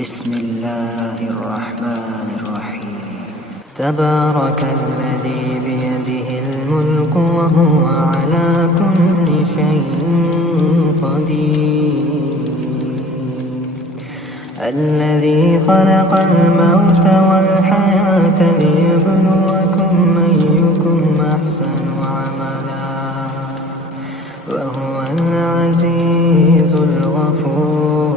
بسم الله الرحمن الرحيم. تبارك الذي بيده الملك وهو على كل شيء قدير. الذي خلق الموت والحياة ليبلوكم أيكم أحسن عملا وهو العزيز الغفور.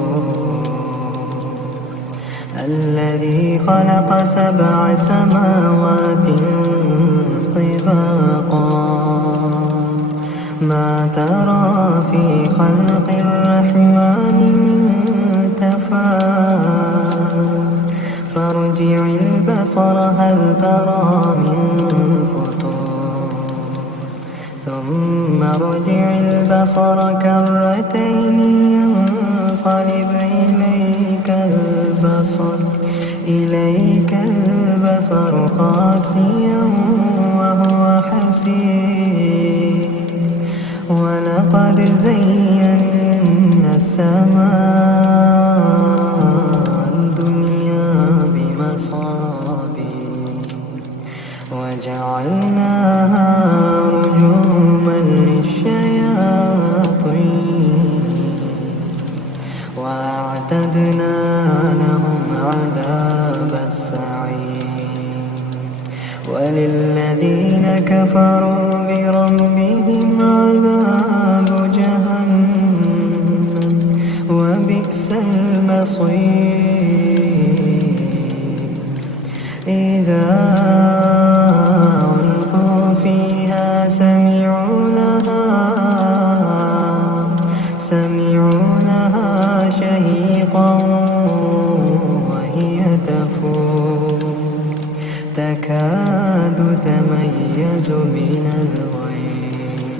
الذي خلق 7 سماوات طباقا ما ترى في خلق الرحمن من تفاوت فارجع البصر هل ترى من فطور ثم ارجع البصر كرتين ينقلب إليك البصر خاسئا وهو حسير. ولقد زينا السماء الدنيا بمصابيح وجعلناها رجوما للشياطين وأعتدنا لهم عذاب السعير. وللذين كفروا بربهم عذاب جهنم وبئس المصير. إذا ألقوا فيها سمعوا لها شهيقا وهي تفور تكاد تميز من الغيظ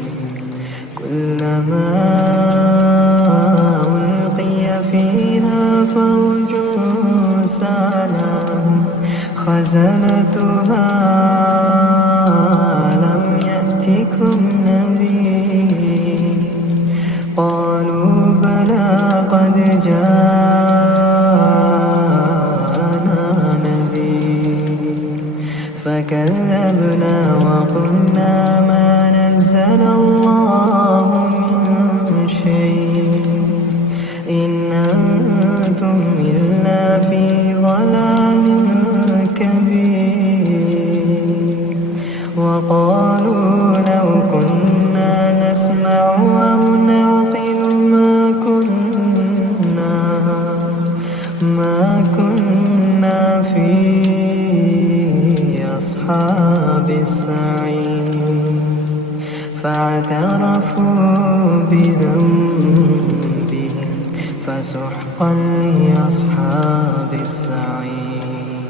كلما ألقي فيها فوج سألهم خزنتها ألم يأتكم نذير قالوا بلى قد جاءنا نذير فكذبنا وقلنا ما نزل الله من شيء إن أنتم إلا في ضلال كبير. وقالوا لو كنا نسمع أو نعقل ما كنا في أصحاب السعير. فاعترفوا بذنبهم فسحقا لأصحاب السعير.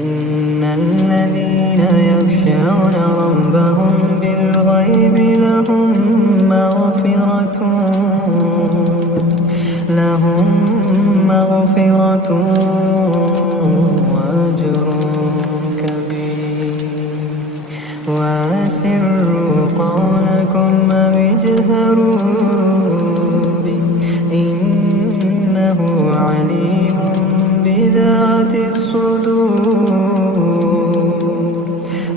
إن الذين يخشون ربهم بالغيب لهم مغفرة وأجر كبير. وأسروا قولكم أو اجهروا به إنه عليم بذات الصدور.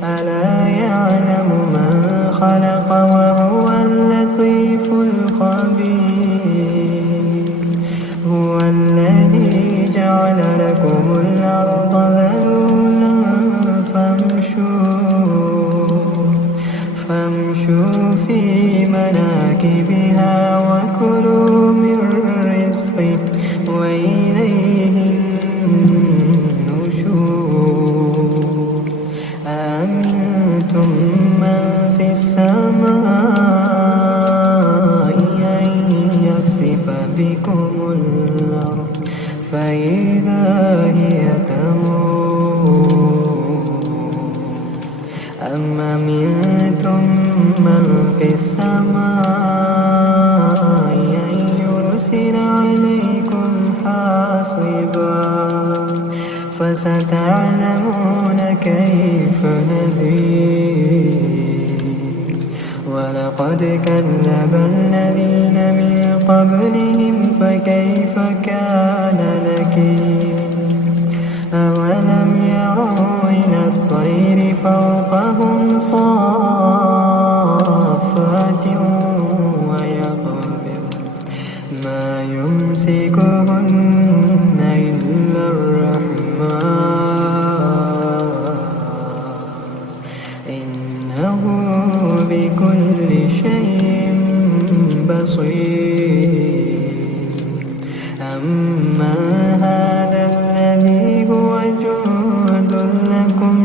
ألا يعلم من خلق وهو اللطيف الخبير. هو الذي جعل لكم الأرض ذلولا فامشوا في مناكبها وكلوا من رزقه وإليه النشور. أأمنتم من في السماء أن يخسف بكم الأرض فإذا هي تمور أم أمنتم من في السماء أن يرسل عليكم حاصبا فستعلمون كيف نذير. ولقد كذب الذين من قبلهم فكيف كان نكير أولم يروا إلى الطير فوقهم صافات ويقبض ما يمسكهن إلا الرحمن إنه بكل شيء بصير أما هذا الذي هو جند لكم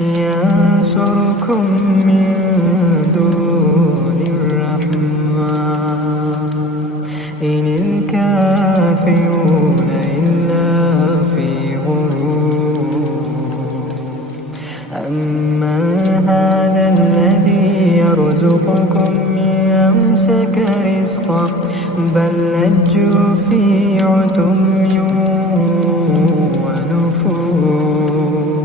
ينصركم من دون الرحمن إن الكافرون إلا في غرور أما هذا الذي يرزقكم يمسك رزقه بل لجوا في عتم ونفور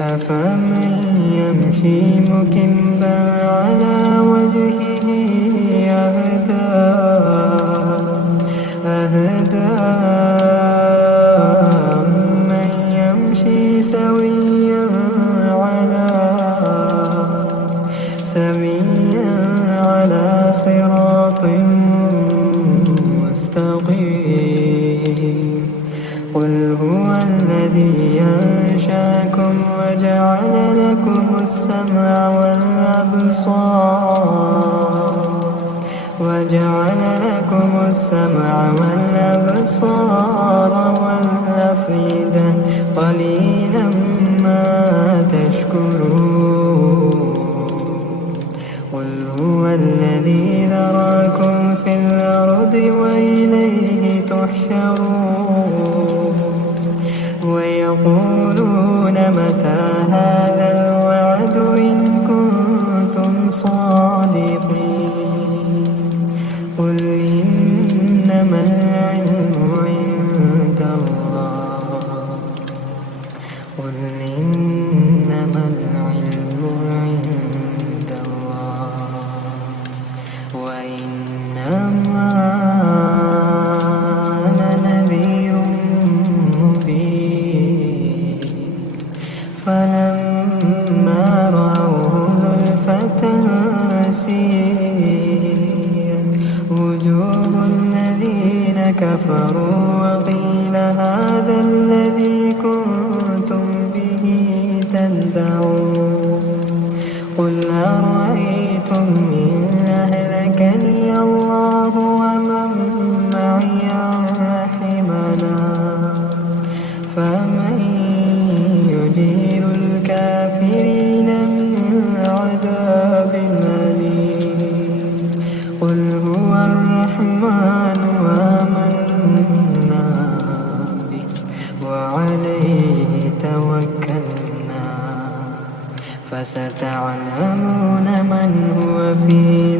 أفمن يمشي مكبا على وجهه أهدى أمن يمشي سويا على صراط مستقيم قل هو الذي ينشأكم وجعل لكم السمع والأبصار والأفئدة قليلا ما تشكرون قل هو الذي ذراكم في الأرض وإليه تحشرون ويقولون متى هذا الوعد إن كنتم صادقين قل إنما العلم عند الله وإنما أنا نذير مبين فلما رأوه زلفة سيئت وجوه الذين كفروا وقيل هذا الذي كنتم به تدعون قل أرأيتم إن أهلكني الله ومن معي رحمنا فمن يجير الكافرين من عذاب أليم قل هو الرحمن آمنا به وعليه توكلنا فستعلمون من هو في